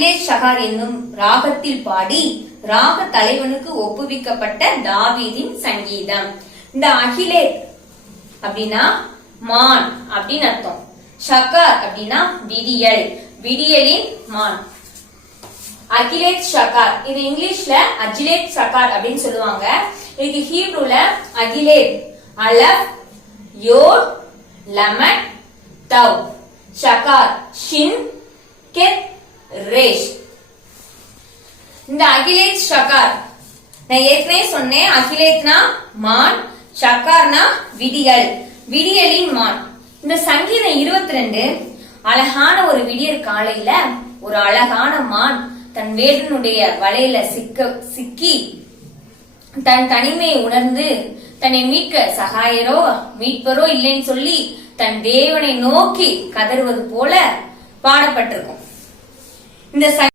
அகிலேஷ் ஷகார் என்னும் ராகத்தில் பாடி ராக தலைவனுக்கு ஒப்புவிக்கப்பட்ட தாவீதின் சங்கீதம். இந்த அகிலேஷ் அப்படின்னா மான் அப்படின்னு அர்த்தம். ஷகார் அப்படின்னா விடியல், விடியலின் மான். அகிலேஷ் ஷகார், இது இங்கிலீஷ்ல அஜிலேட் ஷகார் அப்படின்னு சொல்லுவாங்க. இதுக்கு ஹீப்ரூல அகிலேட் அலப் யோட் லமட் தவ் ஷகார் ஷின் கெத் ரேஷ். இந்த அகிலேஷ் ஷகார் நான் ஏற்கனவே சொன்னேன். அகிலேத்னா மான், ஷகார்னா விடியல், விடியலின் மான். இந்த சங்கீதம் 22 அழகான ஒரு விடியற் காலையில ஒரு அழகான மான் தன் வேடனுடைய வலையில சிக்கி தன் தனிமையை உணர்ந்து தன்னை மீட்க சகாயரோ மீட்பரோ இல்லைன்னு சொல்லி தன் தேவனை நோக்கி கதறுவது போல பாடப்பட்டிருக்கும். இந்த